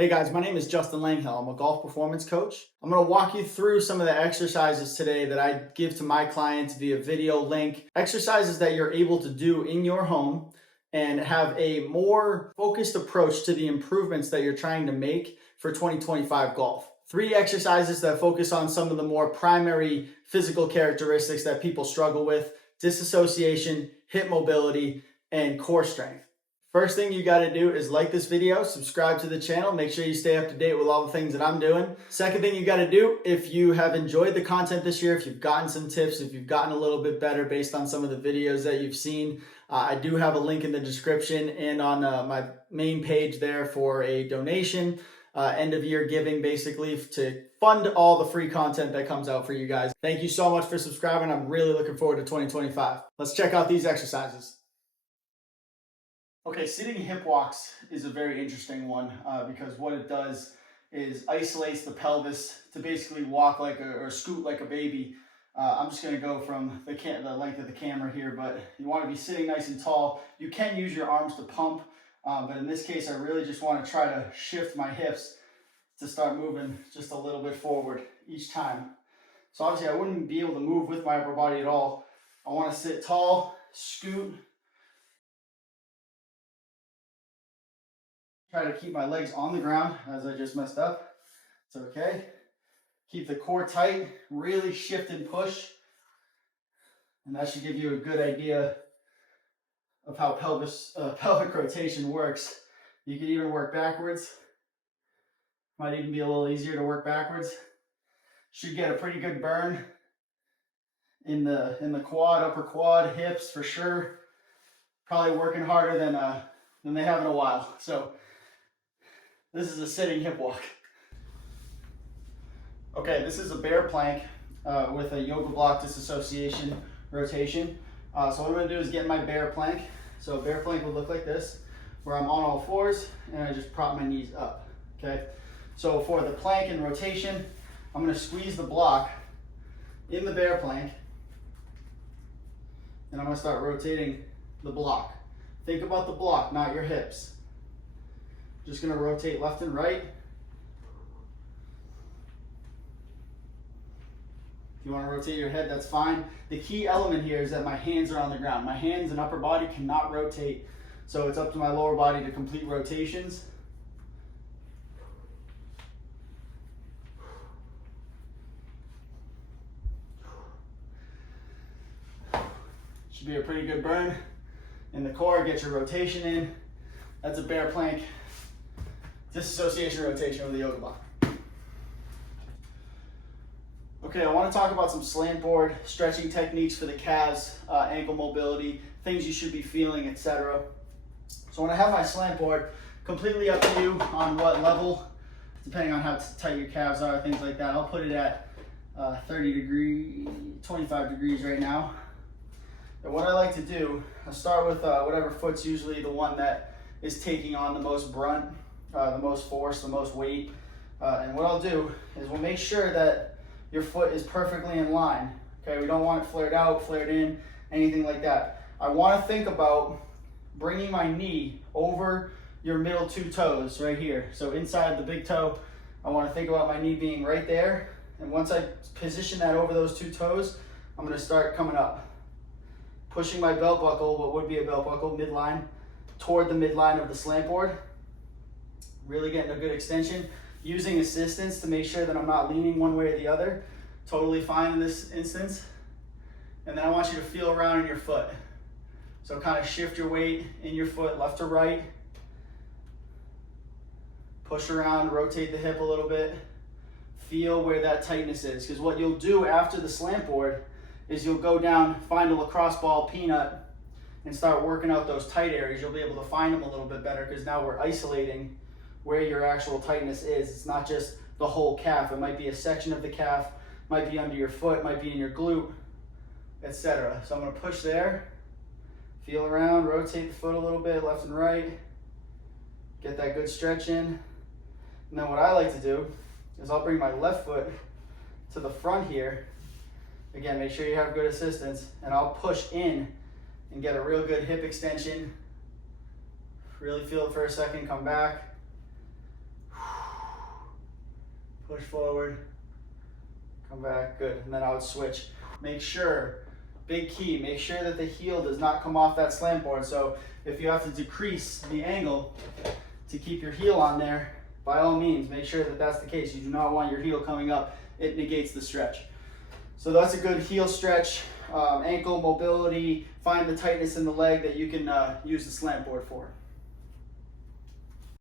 Hey guys, my name is Justin Langhill. I'm a golf performance coach. I'm going to walk you through some of the exercises today that I give to my clients via video link. Exercises that you're able to do in your home and have a more focused approach to the improvements that you're trying to make for 2025 golf. 3 exercises that focus on some of the more primary physical characteristics that people struggle with: disassociation, hip mobility, and core strength. First thing you got to do is like this video, subscribe to the channel, make sure you stay up to date with all the things that I'm doing. Second thing you got to do, if you have enjoyed the content this year, if you've gotten some tips, if you've gotten a little bit better based on some of the videos that you've seen, I do have a link in the description and on my main page there for a donation, end of year giving basically to fund all the free content that comes out for you guys. Thank you so much for subscribing. I'm really looking forward to 2025. Let's check out these exercises. Okay, sitting hip walks is a very interesting one because what it does is isolates the pelvis to basically walk like or scoot like a baby. I'm just going to go from the length of the camera here, but you want to be sitting nice and tall. You can use your arms to pump, but in this case, I really just want to try to shift my hips to start moving just a little bit forward each time. So obviously, I wouldn't be able to move with my upper body at all. I want to sit tall, scoot. Try to keep my legs on the ground as I just messed up. It's okay. Keep the core tight, really shift and push. And that should give you a good idea of how pelvic rotation works. You can even work backwards. Might even be a little easier to work backwards. Should get a pretty good burn in the quad, upper quad, hips for sure. Probably working harder than they have in a while. So this is a sitting hip walk. Okay, this is a bear plank with a yoga block disassociation rotation. So what I'm going to do is get my bear plank. So a bear plank will look like this, where I'm on all fours and I just prop my knees up. Okay, so for the plank and rotation, I'm going to squeeze the block in the bear plank and I'm going to start rotating the block. Think about the block, not your hips. Just going to rotate left and right. If you want to rotate your head, that's fine. The key element here is that my hands are on the ground. My hands and upper body cannot rotate, so it's up to my lower body to complete rotations. Should be a pretty good burn in the core. Get your rotation in. That's a bear plank disassociation rotation with the yoga block. Okay, I want to talk about some slant board stretching techniques for the calves, ankle mobility, things you should be feeling, etc. So when I have my slant board, completely up to you on what level, depending on how tight your calves are, things like that. I'll put it at 25 degrees right now. And what I like to do, I start with whatever foot's usually the one that is taking on the most brunt, the most force, the most weight. And what I'll do is we'll make sure that your foot is perfectly in line. Okay, we don't want it flared out, flared in, anything like that. I want to think about bringing my knee over your middle 2 toes right here. So inside the big toe, I want to think about my knee being right there. And once I position that over those 2 toes, I'm going to start coming up. Pushing my belt buckle, what would be a belt buckle, midline, toward the midline of the slant board. Really getting a good extension. Using assistance to make sure that I'm not leaning one way or the other. Totally fine in this instance. And then I want you to feel around in your foot. So kind of shift your weight in your foot left to right. Push around, rotate the hip a little bit. Feel where that tightness is. Because what you'll do after the slant board is you'll go down, find a lacrosse ball peanut, and start working out those tight areas. You'll be able to find them a little bit better because now we're isolating where your actual tightness is. It's not just the whole calf. It might be a section of the calf, might be under your foot, might be in your glute, etc. So I'm going to push there, feel around, rotate the foot a little bit, left and right, get that good stretch in. And then what I like to do is I'll bring my left foot to the front here. Again, make sure you have good assistance, and I'll push in and get a real good hip extension. Really feel it for a second, come back. push forward, come back, good. And then I would switch. Make sure, big key, make sure that the heel does not come off that slant board. So if you have to decrease the angle to keep your heel on there, by all means, make sure that that's the case. You do not want your heel coming up. It negates the stretch. So that's a good heel stretch, ankle mobility, find the tightness in the leg that you can use the slant board for.